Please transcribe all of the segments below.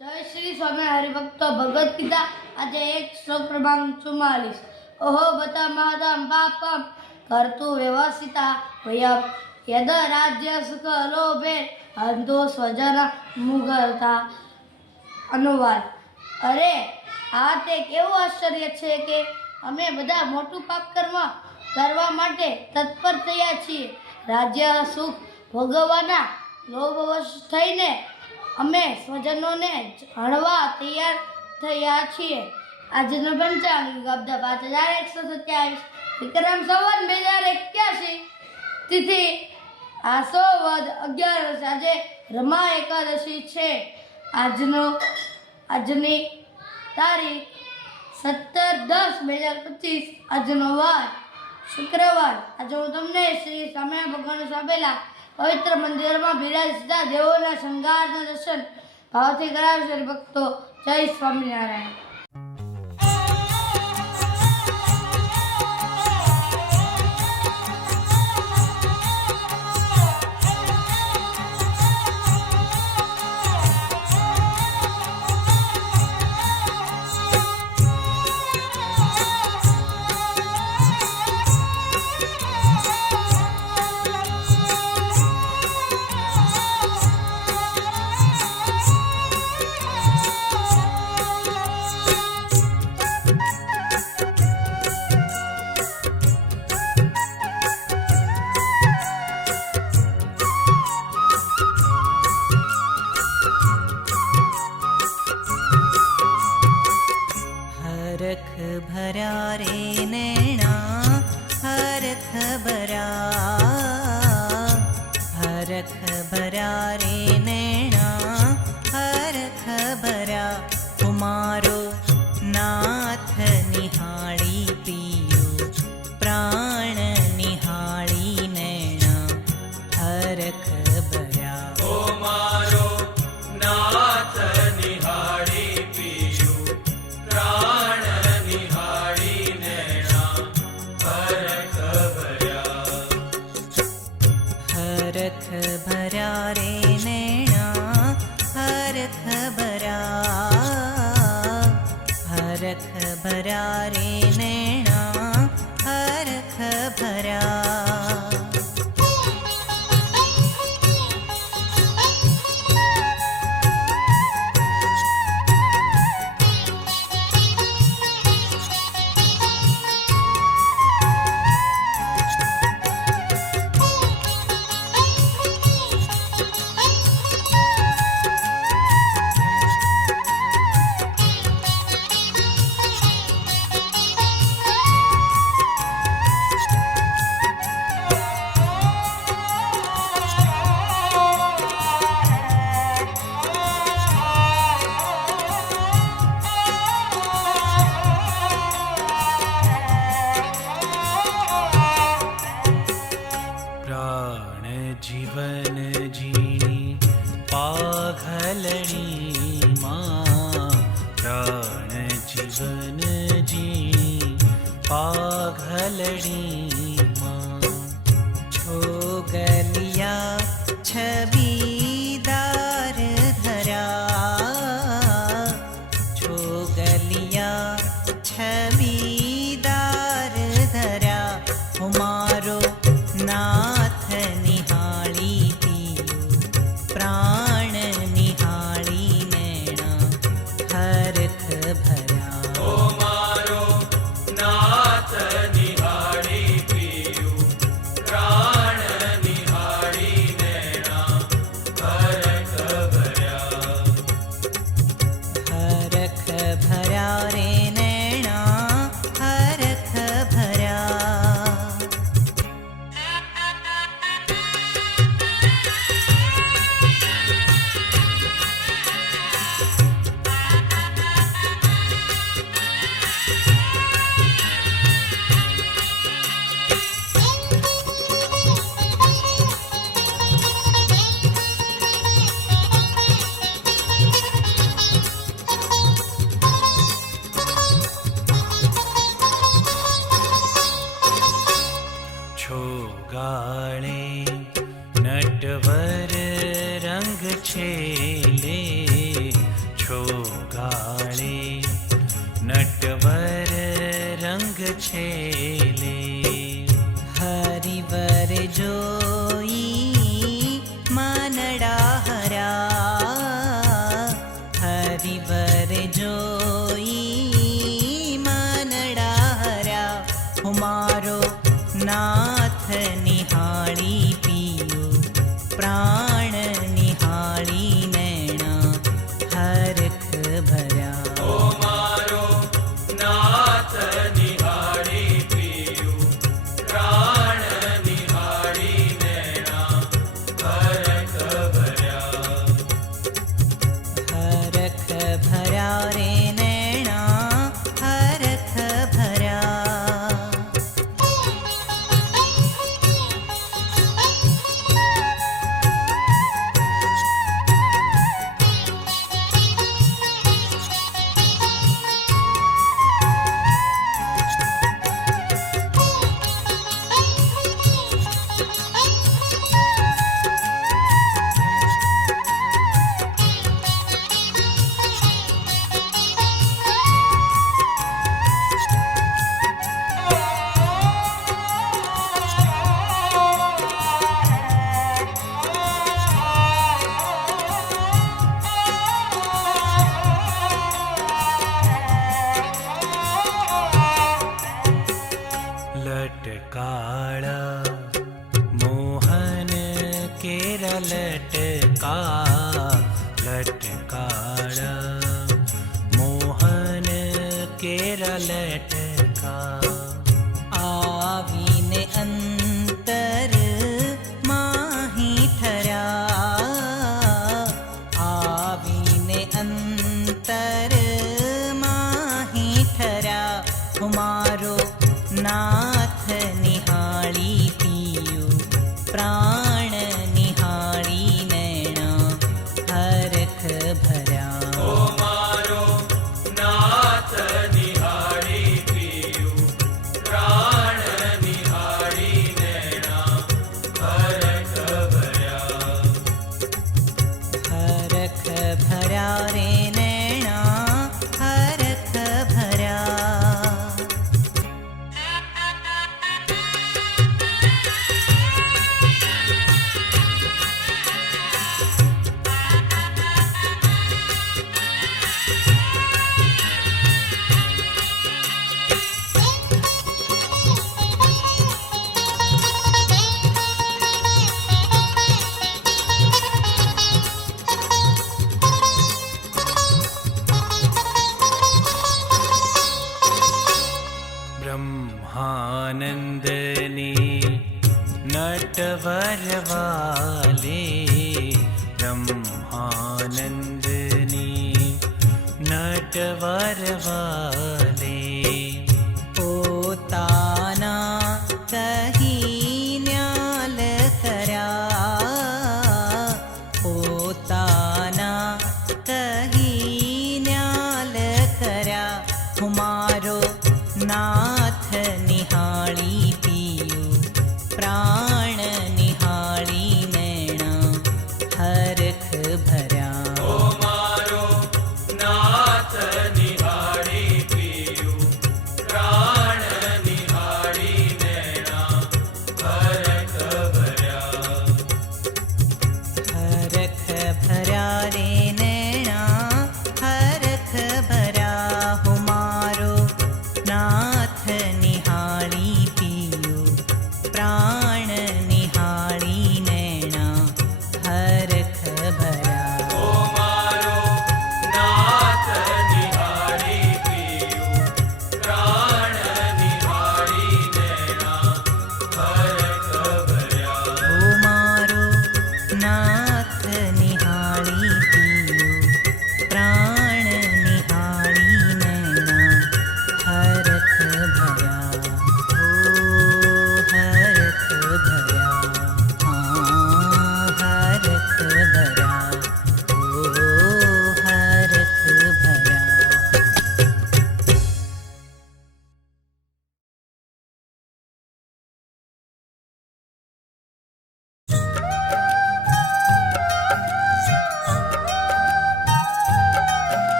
જય શ્રી સ્વામી હરિભક્તો ભગવદ્ ગીતા. આજે એક શ્લોક ક્રમાંક ચુમ્માલીસ. ઓહો બતા મહાદમ પાપમ કરતું વ્યવસ્થિતા ભયમ. યદ રાજ્ય સુખ લોભે, અંધો સ્વજન મુગલતા. અનુવાદ. અરે, આ તે કેવું આશ્ચર્ય છે કે અમે બધા મોટું પાપ કર્મ કરવા માટે તત્પર થયા છીએ. રાજ્ય સુખ ભોગવવાના લોભવશ થઈને અમે સ્વજનોને હળવા તૈયાર થયા છીએ. આજનો પંચાંગ અબ્દ પાંચ હજાર એકસો સત્યાવીસ. વિક્રમ સંવત બે હજાર એક્યાસી તિથિ. આસો વદ અગિયાર આજે રમા એકાદશી છે. આજનો, આજની તારીખ સત્તર દસ બે હજાર પચીસ. આજનો વાર શુક્રવાર. આજે હું તમને શ્રી સ્વામિનારાયણ ભગવાન સાબેલા પવિત્ર મંદિરમાં બિરાજતા દેવોના શૃંગારના દર્શન ભાવથી કરાવશે ભક્તો જય સ્વામિનારાયણ. छवि जो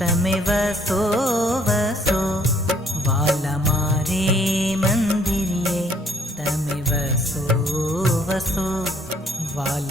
तमि वसो वसो वाल मारे मन्दिरे तमिवो वसो वाल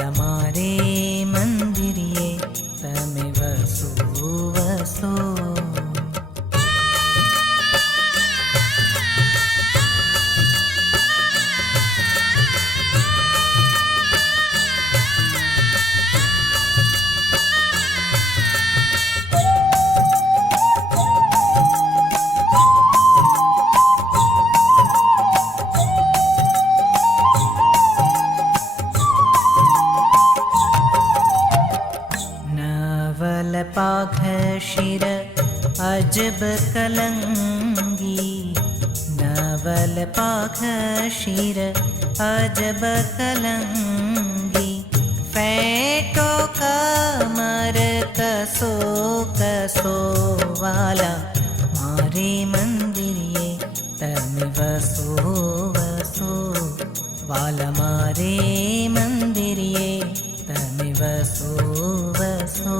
कलङ्गी अजब कलङ्गी फेटो कमर कसो कसो वाला मारे मन्दिरिये तमि वसो वसो वाला मारे तमि वसो वसो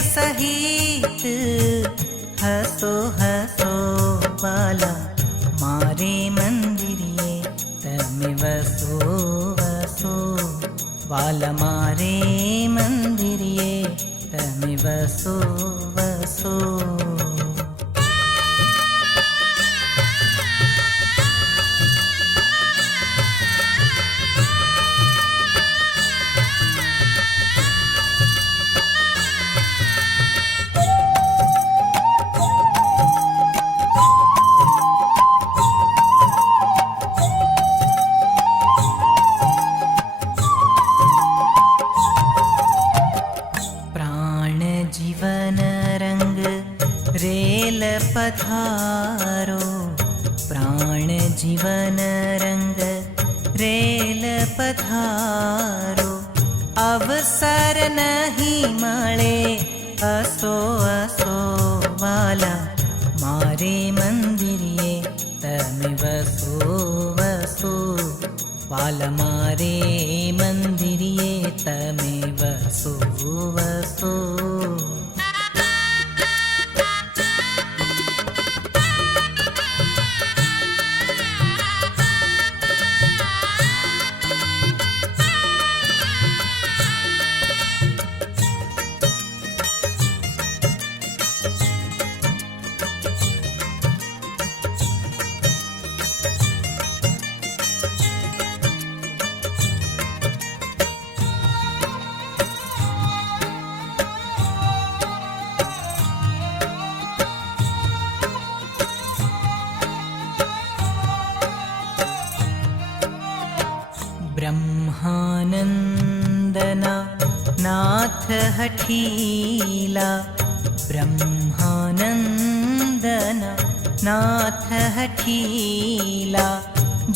सहित हसो हसो बाला मारे तमे वसो वसो। वाला मारे मंदिरिये तमे वसो वसो मंदिरिये तमे वसो वसो मंदिरिये तमे वसो वसो हठीला ब्रह्मानन्दना नाथ हठीला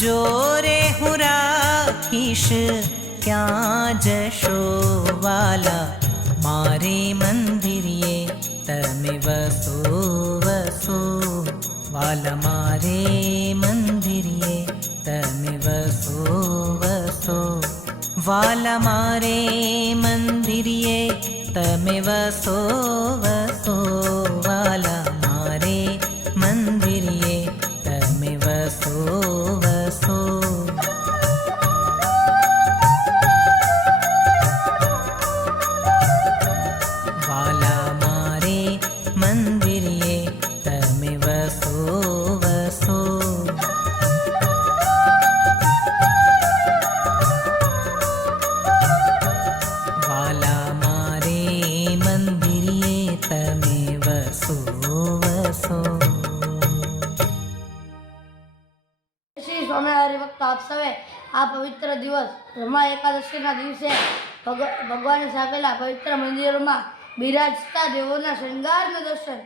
जोरे हुराखीश क्या जशो वाला मारे वाला मारे मंदिरिये तमे वसो वाला मारे मंदिरिये तमे वसो वसो वाला દિવસ એકાદશીના દિવસે ભગ- ભગવાને સ્થાપેલા પવિત્ર મંદિરોમાં બિરાજતા દેવોના શૃંગારનું દર્શન.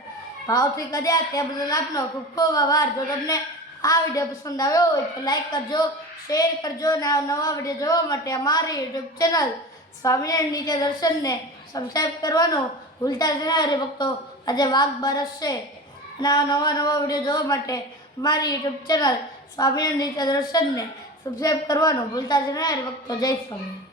ભાવથી કર્યા તે બદલ આપનો ખૂબ ખૂબ આભાર. જો તમને આ વીડિયો પસંદ આવ્યો હોય તો લાઈક કરજો, શેર કરજો અને આ નવા વીડિયો જોવા માટે અમારી યુટ્યુબ ચેનલ સ્વામિનારાયણ નીચે દર્શનને સબસ્ક્રાઈબ કરવાનું ભૂલતા જ નહીં હરિભક્તો આજે વાઘ બરસશે અને આ નવા નવા વીડિયો જોવા માટે મારી યુટ્યુબ ચેનલ સ્વામિનારાયણ નીચે દર્શનને સબસ્ક્રાઈબ કરવાનું ભૂલતા જ નહીં. હરિભક્તો જય સ્વામી.